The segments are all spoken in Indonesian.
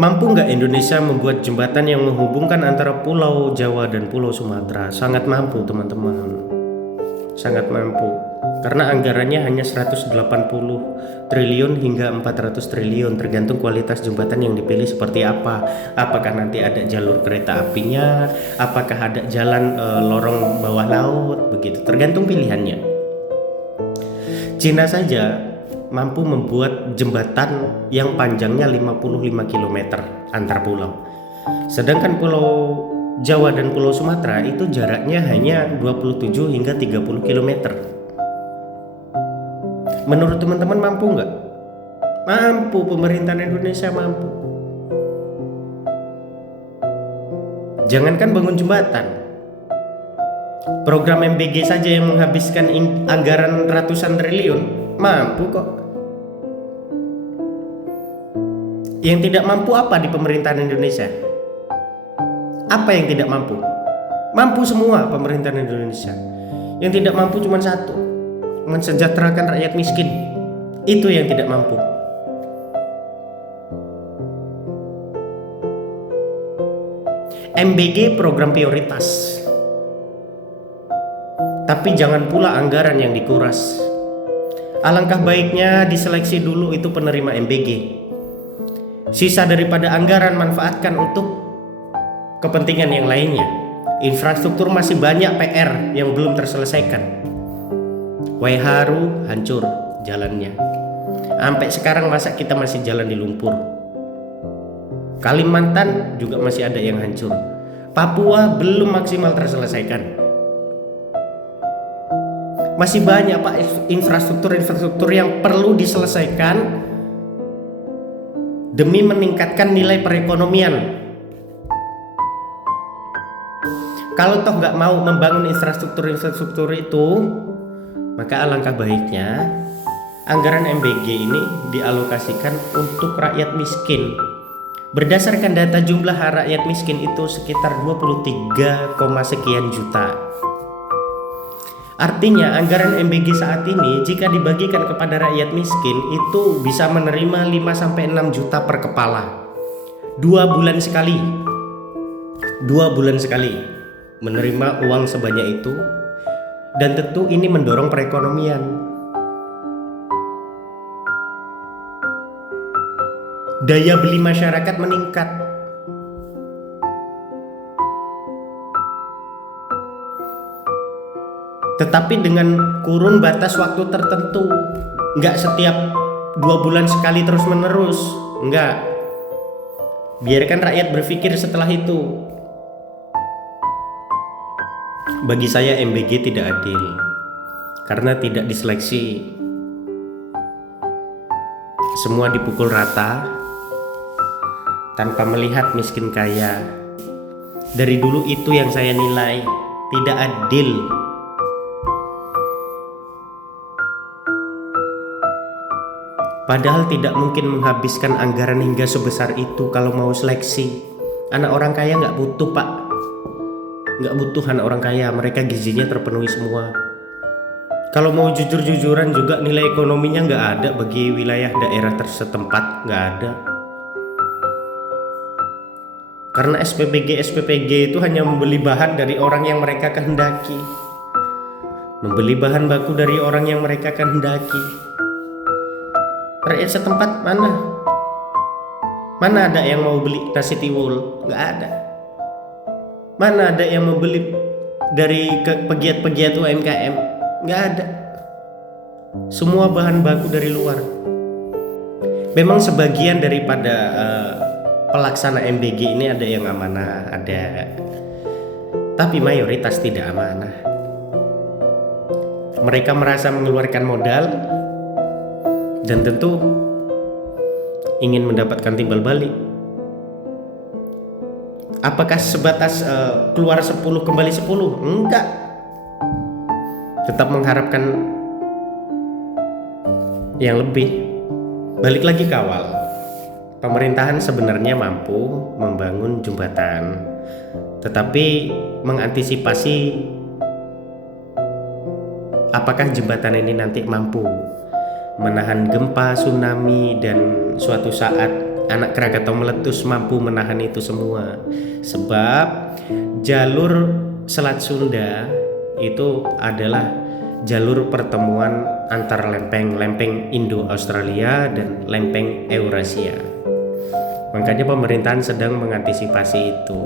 Mampu nggak Indonesia membuat jembatan yang menghubungkan antara Pulau Jawa dan Pulau Sumatera? Sangat mampu, teman-teman. Sangat mampu. Karena anggarannya hanya 180 triliun hingga 400 triliun, tergantung kualitas jembatan yang dipilih seperti apa. Apakah nanti ada jalur kereta apinya, apakah ada jalan lorong bawah laut, begitu. Tergantung pilihannya. Cina saja mampu membuat jembatan yang panjangnya 55 km antar pulau. Sedangkan Pulau Jawa dan Pulau Sumatera itu jaraknya hanya 27 hingga 30 km. Menurut teman-teman mampu nggak? Mampu, pemerintahan Indonesia mampu. Jangankan bangun jembatan, program MBG saja yang menghabiskan anggaran ratusan triliun mampu kok. Yang tidak mampu apa di pemerintahan Indonesia? Apa yang tidak mampu? Mampu semua pemerintahan Indonesia. Yang tidak mampu cuma satu, mensejahterakan rakyat miskin. Itu yang tidak mampu. MBG program prioritas, tapi jangan pula anggaran yang dikuras. Alangkah baiknya diseleksi dulu itu penerima MBG. Sisa daripada anggaran manfaatkan untuk kepentingan yang lainnya. Infrastruktur masih banyak PR yang belum terselesaikan. Waiharu hancur jalannya. Sampai sekarang masa kita masih jalan di lumpur. Kalimantan juga masih ada yang hancur. Papua belum maksimal terselesaikan. Masih banyak Pak infrastruktur yang perlu diselesaikan demi meningkatkan nilai perekonomian. Kalau toh nggak mau membangun infrastruktur itu, maka alangkah baiknya anggaran MBG ini dialokasikan untuk rakyat miskin. Berdasarkan data jumlah rakyat miskin itu sekitar 23, sekian juta. Artinya anggaran MBG saat ini jika dibagikan kepada rakyat miskin itu bisa menerima 5-6 juta per kepala 2 bulan sekali menerima uang sebanyak itu. Dan tentu ini mendorong perekonomian. Daya beli masyarakat meningkat. Tetapi dengan kurun batas waktu tertentu, nggak setiap 2 bulan sekali terus menerus, nggak. Biarkan rakyat berpikir setelah itu. Bagi saya MBG tidak adil, karena tidak diseleksi. Semua dipukul rata, tanpa melihat miskin kaya. Dari dulu itu yang saya nilai, tidak adil. Padahal tidak mungkin menghabiskan anggaran hingga sebesar itu kalau mau seleksi. Anak orang kaya nggak butuh Pak. Nggak butuh anak orang kaya, mereka gizinya terpenuhi semua. Kalau mau jujur-jujuran juga nilai ekonominya nggak ada bagi wilayah daerah tersetempat, nggak ada. Karena SPPG itu hanya membeli bahan dari orang yang mereka kehendaki. Membeli bahan baku dari orang yang mereka kehendaki. Rakyat setempat mana? Mana ada yang mau beli nasi tiwul? Nggak ada. Mana ada yang mau beli dari pegiat-pegiat UMKM? Nggak ada. Semua bahan baku dari luar. Memang sebagian daripada pelaksana MBG ini ada yang amanah, ada. Tapi mayoritas tidak amanah. Mereka merasa mengeluarkan modal dan tentu ingin mendapatkan timbal balik. Apakah sebatas keluar 10 kembali 10? Enggak. Tetap mengharapkan yang lebih. Balik lagi ke awal. Pemerintahan sebenarnya mampu membangun jembatan, tetapi mengantisipasi apakah jembatan ini nanti mampu menahan gempa, tsunami, dan suatu saat anak Krakatau meletus mampu menahan itu semua. Sebab jalur Selat Sunda itu adalah jalur pertemuan antara lempeng Indo-Australia dan lempeng Eurasia. Makanya pemerintahan sedang mengantisipasi itu.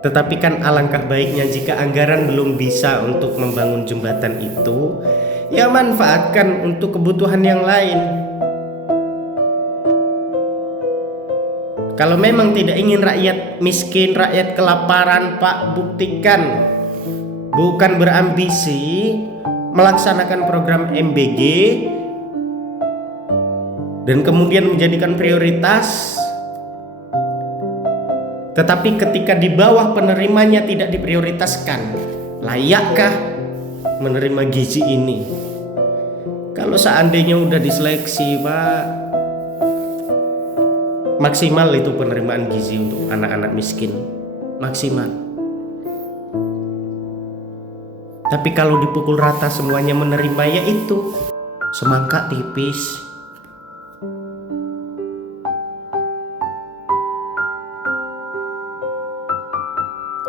Tetapi kan alangkah baiknya jika anggaran belum bisa untuk membangun jembatan itu, ya manfaatkan untuk kebutuhan yang lain. Kalau memang tidak ingin rakyat miskin, rakyat kelaparan, Pak, buktikan. Bukan berambisi melaksanakan program MBG dan kemudian menjadikan prioritas, tetapi ketika di bawah penerimanya tidak diprioritaskan. Layakkah menerima gizi ini? Kalau seandainya udah diseleksi, Pak, maksimal itu penerimaan gizi untuk anak-anak miskin, maksimal. Tapi kalau dipukul rata semuanya menerima, ya itu semangka tipis.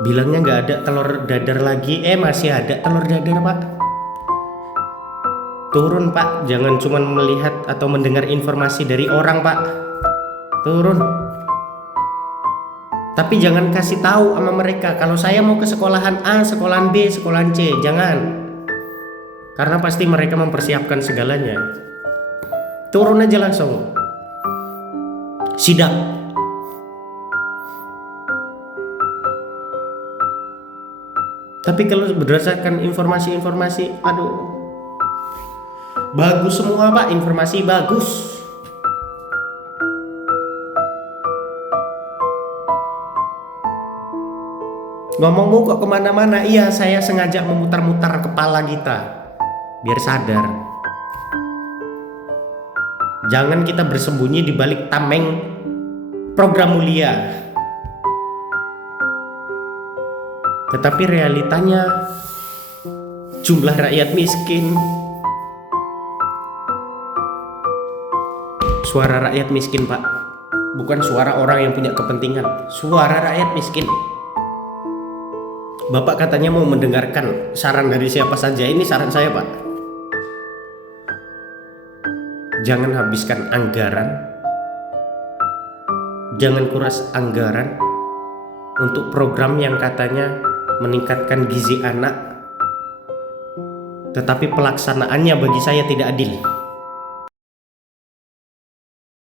Bilangnya nggak ada telur dadar lagi, masih ada telur dadar, Pak. Turun, Pak, jangan cuma melihat atau mendengar informasi dari orang, Pak. Turun. Tapi jangan kasih tahu sama mereka kalau saya mau ke sekolahan A, sekolahan B, sekolahan C, jangan. Karena pasti mereka mempersiapkan segalanya. Turun aja langsung. Sidak. Tapi kalau berdasarkan informasi-informasi, aduh, bagus semua, Pak, informasi bagus. Ngomongmu kok kemana-mana. Iya, saya sengaja memutar-mutar kepala kita biar sadar. Jangan kita bersembunyi di balik tameng program mulia. Tetapi realitanya jumlah rakyat miskin, suara rakyat miskin, Pak, bukan suara orang yang punya kepentingan, suara rakyat miskin. Bapak katanya mau mendengarkan saran dari siapa saja. Ini saran saya, Pak. Jangan habiskan anggaran, jangan kuras anggaran untuk program yang katanya meningkatkan gizi anak, tetapi pelaksanaannya bagi saya tidak adil.